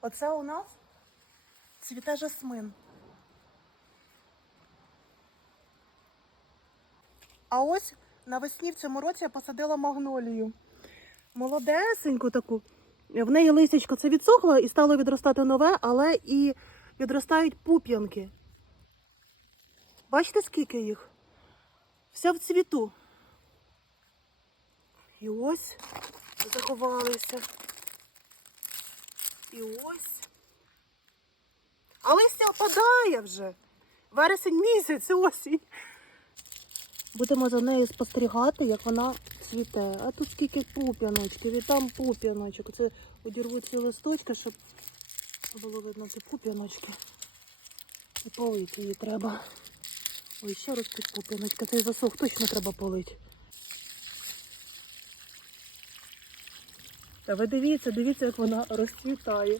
Оце у нас цвіте жасмин. А ось навесні в цьому році я посадила магнолію. Молодесеньку таку. В неї листячко це відсохло і стало відростати нове, але і відростають пуп'янки. Бачите, скільки їх? Вся в цвіту. І ось заховалися. І ось. А листя опадає вже. Вересень місяць, осінь. Будемо за нею спостерігати, як вона цвіте. А тут скільки пуп'яночків, і там пуп'яночок. Це одірву ці листочки, щоб було видно ці пуп'яночки. І полити її треба. Ой, ще ростуть пуп'яночки. Цей засох точно треба полити. Та ви дивіться, дивіться, як вона розцвітає.